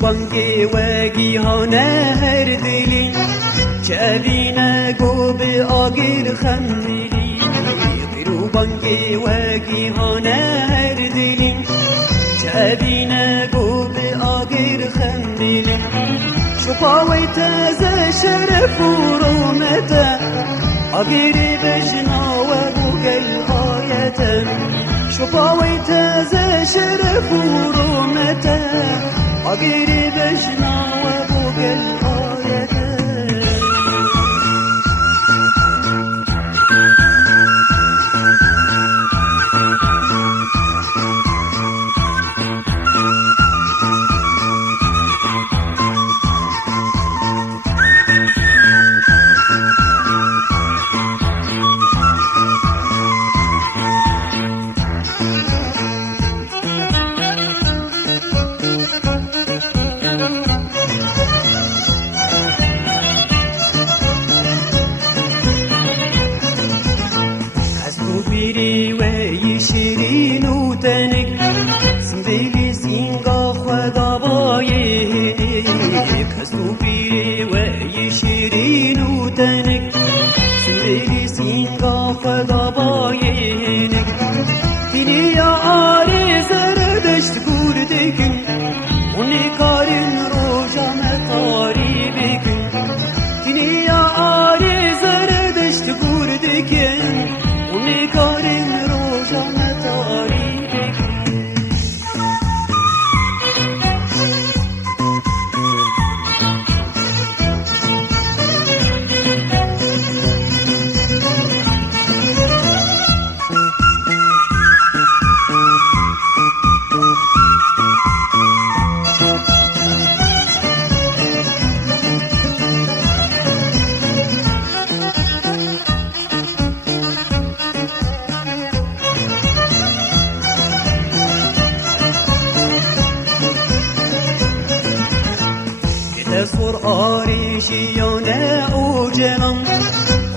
بانگی وگی ها نهر دلی چوینه گو به آگیر خمیلی بیرو بانگی وگی ها نهر دلی چوینه گو به آگیر خمیلی شپاوی تازه شرف و رومته آگیری بجنا و بوگل آیته شپاوی تازه شرف و رومته آگیری بجنا و بوگل آیته بیری وی شیرین و تنک سندلی سینگا خدا بایی کسو بیری وی شیرین و تنک سندلی سینگا خدا بایی دینی آری زردشت گردکن اونی کارین روژا مطاری بکن دینی آری زردشت گردکن کارین روزا مطاری تصور آريشيانه او جنم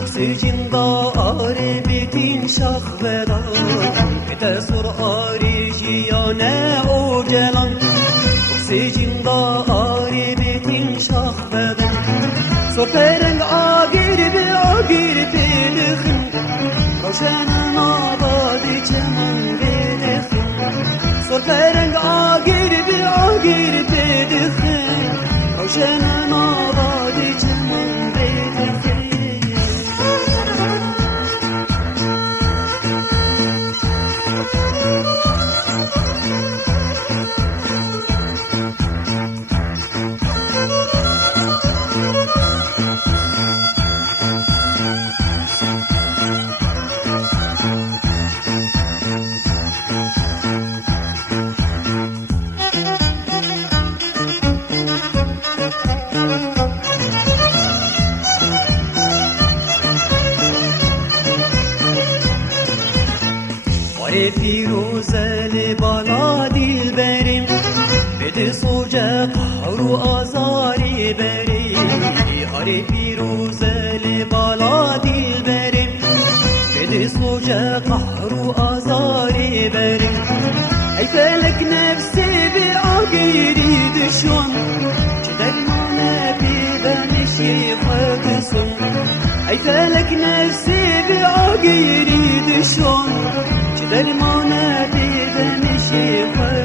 اکسیژن دار بیتین شخ بدان تصور آريشيانه او جنم اکسیژن دار بیتین شخ بدان سرپرنگ آگیر بی آگیر بیلخن روشن آبادی چمن بیلخن سرپرنگ آگیر بی آگیر بیلخن روشن آبادی چمن بیلخن فیروز بالا دیل بریم بده سوجه قهر و آزاری بریم هر فیروز بالا دیل بریم بده سوجه قهر و آزاری بریم ای فلک نفسی بی آگیری دشون چه درمان بی بنشی خودسون ای فلک نفسی بی آگیری دشون درمان دیدن شیخ